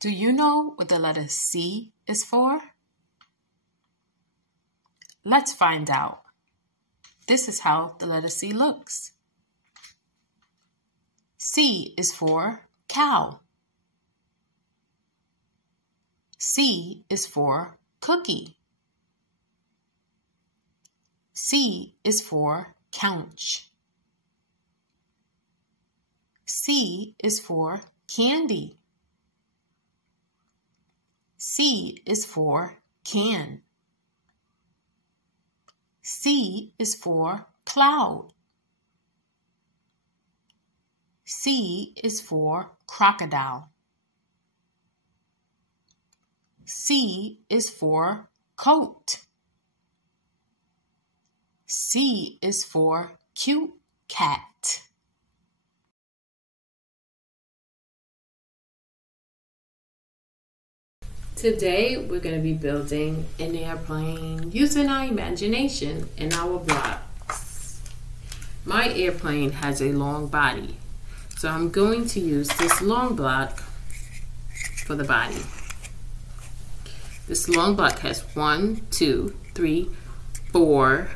Do you know what the letter C is for? Let's find out. This is how the letter C looks. C is for cow. C is for cookie. C is for couch. C is for candy. C is for can. C is for cloud. C is for crocodile. C is for coat. C is for cute cat. Today, we're going to be building an airplane using our imagination and our blocks. My airplane has a long body, so I'm going to use this long block for the body. This long block has 1, 2, 3, 4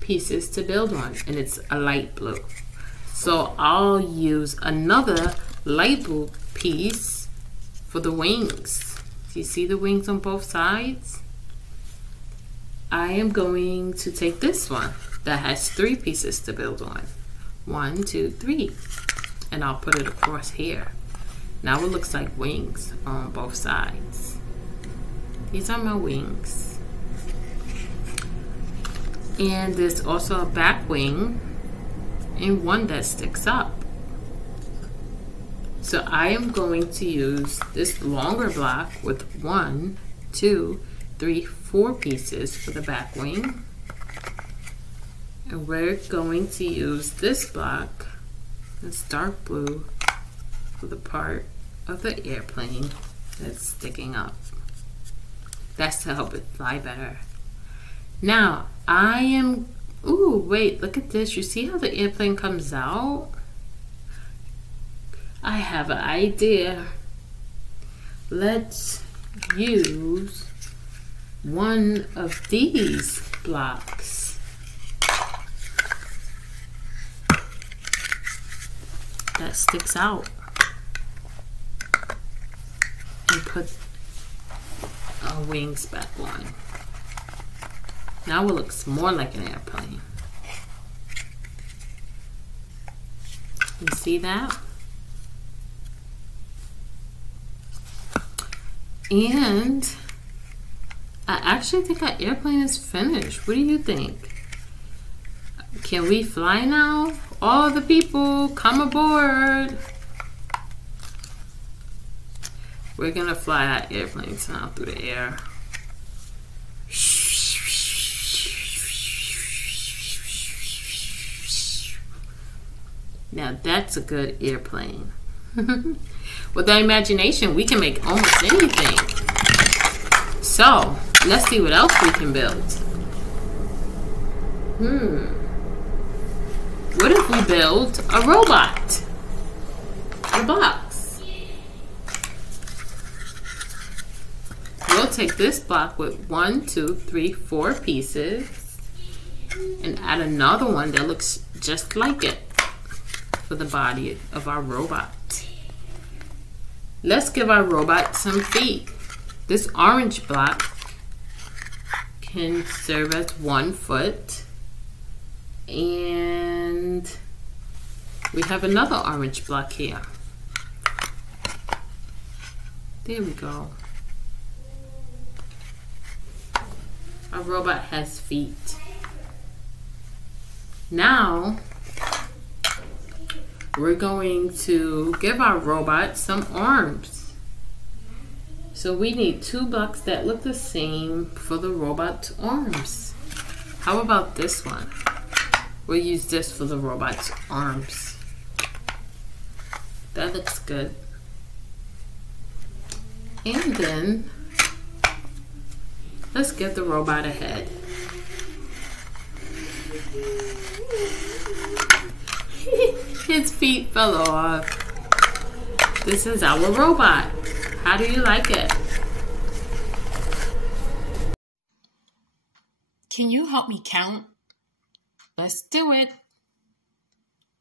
pieces to build on, and it's a light blue. So I'll use another light blue piece for the wings. You see the wings on both sides? I am going to take this one that has 3 pieces to build on. 1, 2, 3. And I'll put it across here. Now it looks like wings on both sides. These are my wings. And there's also a back wing and one that sticks up. So I am going to use this longer block with 1, 2, 3, 4 pieces for the back wing. And we're going to use this block, this dark blue, for the part of the airplane that's sticking up. That's to help it fly better. Now, ooh, wait, look at this. You see how the airplane comes out? I have an idea. Let's use one of these blocks that sticks out and put our wings back on. Now it looks more like an airplane. You see that? And I actually think our airplane is finished. What do you think? Can we fly now? All the people, come aboard. We're gonna fly our airplanes now through the air. Now that's a good airplane. With our imagination, we can make almost anything. So, let's see what else we can build. What if we build a robot? A box. We'll take this block with 1, 2, 3, 4 pieces and add another one that looks just like it for the body of our robot. Let's give our robot some feet. This orange block can serve as 1 foot. And we have another orange block here. There we go. Our robot has feet. Now, we're going to give our robot some arms. So we need 2 blocks that look the same for the robot's arms. How about this one? We'll use this for the robot's arms. That looks good. And then, let's give the robot a head. His feet fell off. This is our robot. How do you like it? Can you help me count? Let's do it.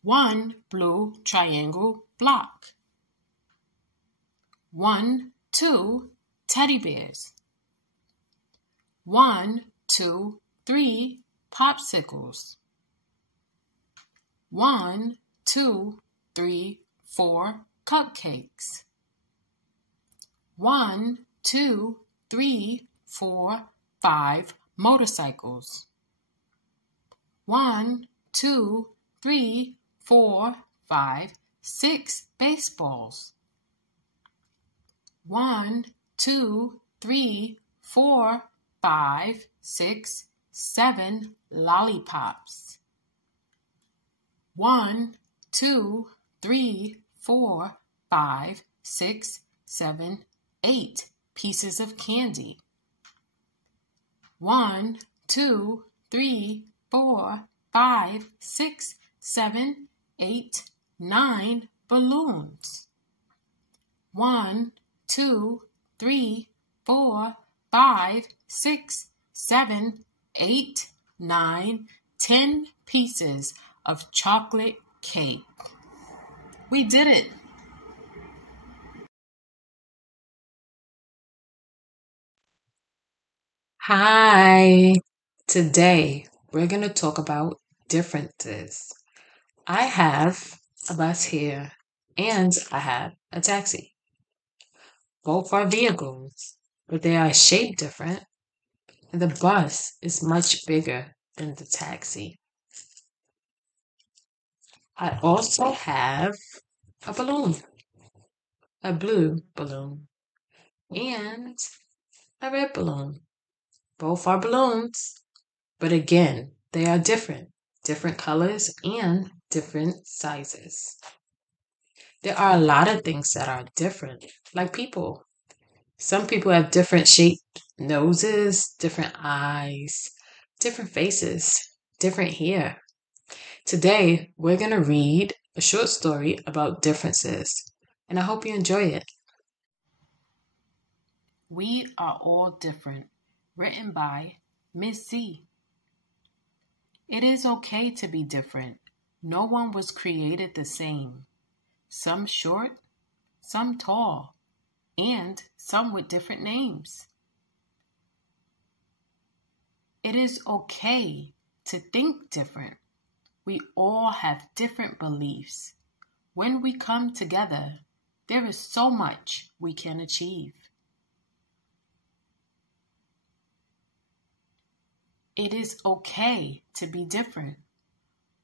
1 blue triangle block. 1, 2 teddy bears. 1, 2, 3 popsicles. 1, 2, 3, 4 cupcakes. 1, 2, 3, 4, 5 motorcycles. 1, 2, 3, 4, 5, 6 baseballs. 1, 2, 3, 4, 5, 6, 7 lollipops. 1, 2, 3, 4, 5, 6, 7, 8 pieces of candy. 1, 2, 3, 4, 5, 6, 7, 8, 9 balloons. 1, 2, 3, 4, 5, 6, 7, 8, 9, 10 pieces of chocolate cake. We did it! Hi! Today we're going to talk about differences. I have a bus here and I have a taxi. Both are vehicles, but they are shaped different. And the bus is much bigger than the taxi. I also have a balloon, a blue balloon, and a red balloon. Both are balloons, but again, they are different colors and different sizes. There are a lot of things that are different, like people. Some people have different shaped noses, different eyes, different faces, different hair. Today, we're going to read a short story about differences, and I hope you enjoy it. We Are All Different, written by Miss Z. It is okay to be different. No one was created the same. Some short, some tall, and some with different names. It is okay to think different. We all have different beliefs. When we come together, there is so much we can achieve. It is okay to be different.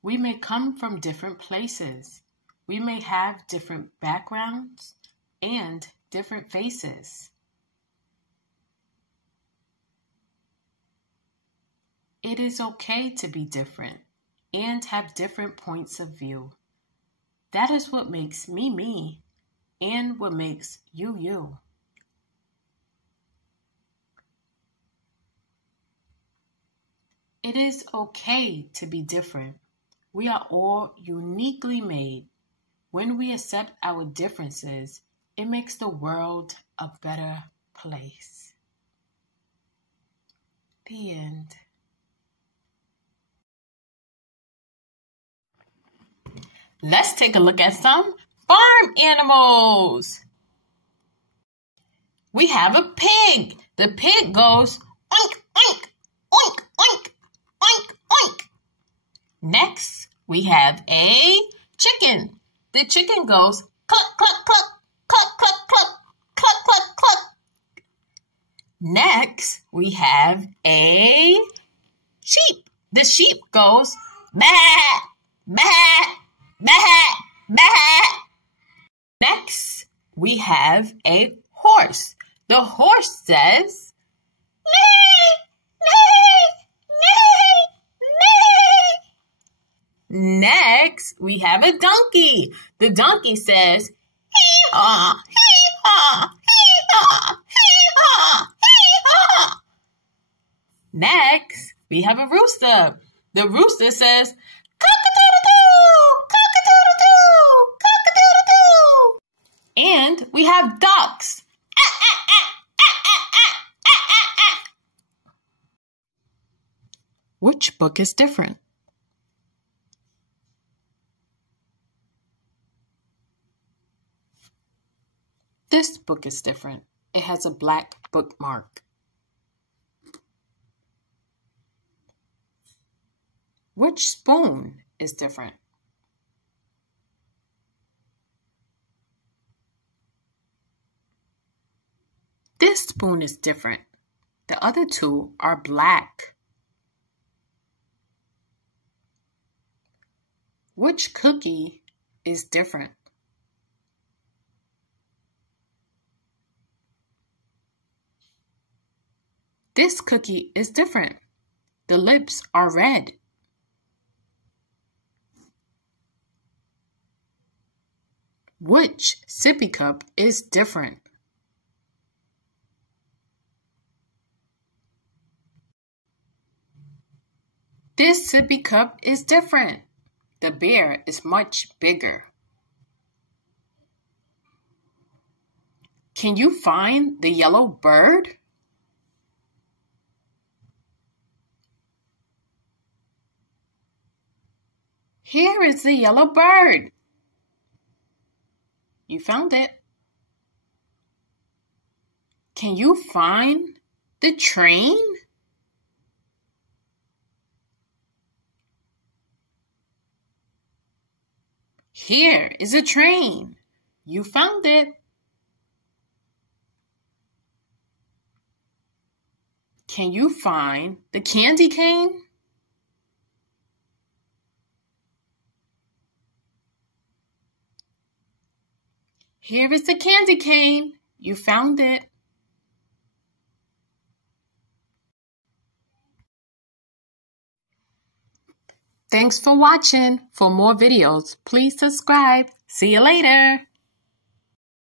We may come from different places. We may have different backgrounds and different faces. It is okay to be different and have different points of view. That is what makes me me and what makes you you. It is okay to be different. We are all uniquely made. When we accept our differences, it makes the world a better place. The end. Let's take a look at some farm animals. We have a pig. The pig goes oink, oink, oink, oink, oink, oink. Next, we have a chicken. The chicken goes cluck, cluck, cluck, cluck, cluck, cluck, cluck, cluck, cluck. Next, we have a sheep. The sheep goes bah, bah, bah, bah. Next, we have a horse. The horse says neigh, neigh, neigh, neigh. Next, we have a donkey. The donkey says hee-haw, hee-haw, hee-haw, hee-haw, hee-haw. Next, we have a rooster. The rooster says cock-a-doodle-doo, cock-a-doodle-doo, cock-a-doodle-doo. And we have ducks. Which book is different? This book is different. It has a black bookmark. Which spoon is different? This spoon is different. The other two are black. Which cookie is different? This cookie is different. The lips are red. Which sippy cup is different? This sippy cup is different. The bear is much bigger. Can you find the yellow bird? Here is the yellow bird. You found it. Can you find the train? Here is a train. You found it. Can you find the candy cane? Here is the candy cane. You found it. Thanks for watching. For more videos, please subscribe. See you later.